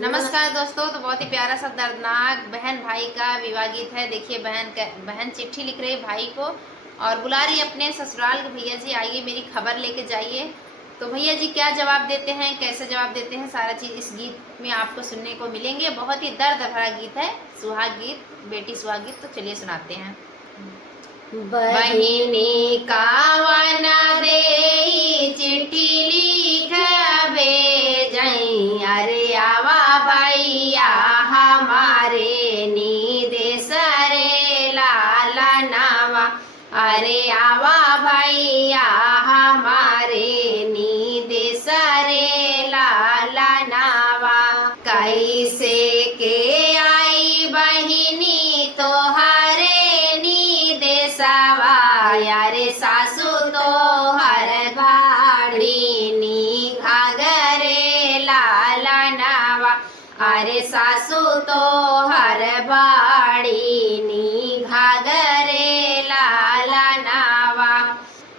नमस्कार दोस्तों। तो बहुत ही प्यारा सा दर्दनाक बहन भाई का विवाह गीत है। देखिए बहन चिट्ठी लिख रही है भाई को और बुला रही है अपने ससुराल के भैया जी, आइए मेरी खबर लेके जाइए। तो भैया जी क्या जवाब देते हैं, कैसे जवाब देते हैं, सारा चीज़ इस गीत में आपको सुनने को मिलेंगे। बहुत ही दर्द भरा गीत है, सुहाग गीत, बेटी सुहाग गीत। तो चलिए सुनाते हैं। बहिनी कावना दे चिट्ठी लिख भेजई, अरे आवा भैया हमारे नीदेश रे लाला नावा, अरे आवा भैया हमारे नीदेश रे लाला नावा। कैसे के आई बहिनी तोहरे नीदेशवा, यारे सासू तोहर भाड़ी नी घाघरे लाला नावा, अरे सासू तोहर बाड़ी नी घाघरे लाला नावा।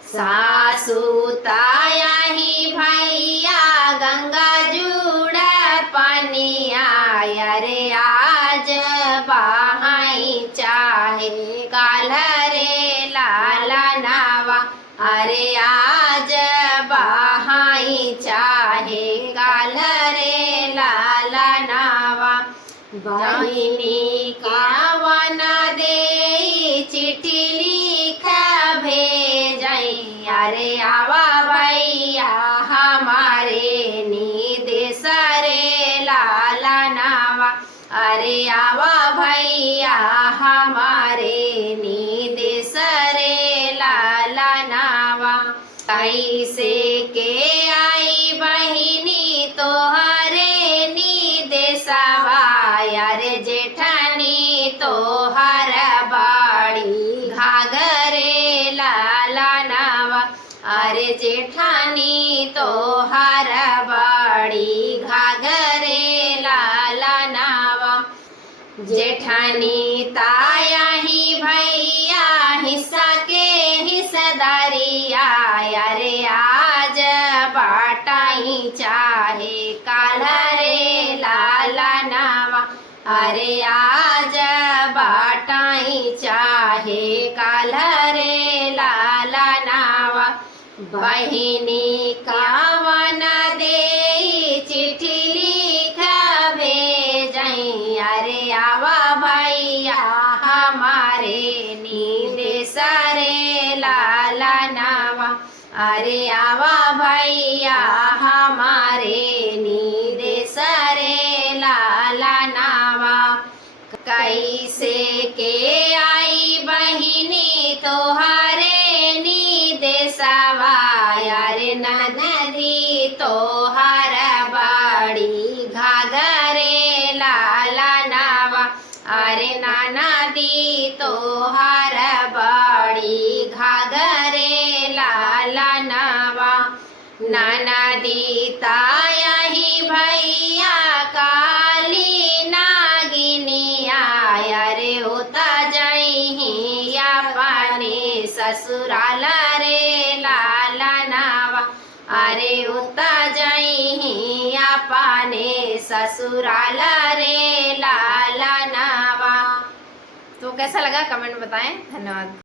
सासू ताया ही भैया गंगा जुड़ पनिया, अरे आज बहाई चाहे काल रे लाला नावा, अरे आज बहाई चाहे काल रे लाला नावा। बहिनी कावना दे चिट्ठी लिख भेजई, अरे आवा भैया हमारे नीदेश रे लाला नावा, अरे आवा भैया हमारे नीदेश रे लाला नावा। कैसे के आई बहिनी तोहरे नीदेशवा, यारे जेठानी तोहर बाड़ी घाघरे लाला नावा, अरे जेठानी तोहर बाड़ी घाघरे लाला नावा। जेठानी ताया ही भैया हिस्सा के हिस्सेदारिया, अरे आज बाटाई चाहे काल रे लाला नावा, अरे आज बाटाई चाहे काल रे लाला नावा। बहिनी कावना दे चिट्ठी लिख भेजई, अरे आवा भैया हमारे नीदेश रे लाला नावा, अरे आवा भैया हमारे नीदेश रे लाला नावा। कैसे के आई बहिनी तोहरे नीदेशवा, यारे नदी तोहर बाड़ी घाघरे लाला नावा, अरे नाना दी तोहर बाड़ी घाघरे लाला नावा। नाना दी ताया ही भैया काली नागिनिया, अरे होता जई या पाने ससुराल रे लाला नावा, अरे होता जई या पाने ससुराल रे लाला नावा। तो कैसा लगा कमेंट में बताएं। धन्यवाद।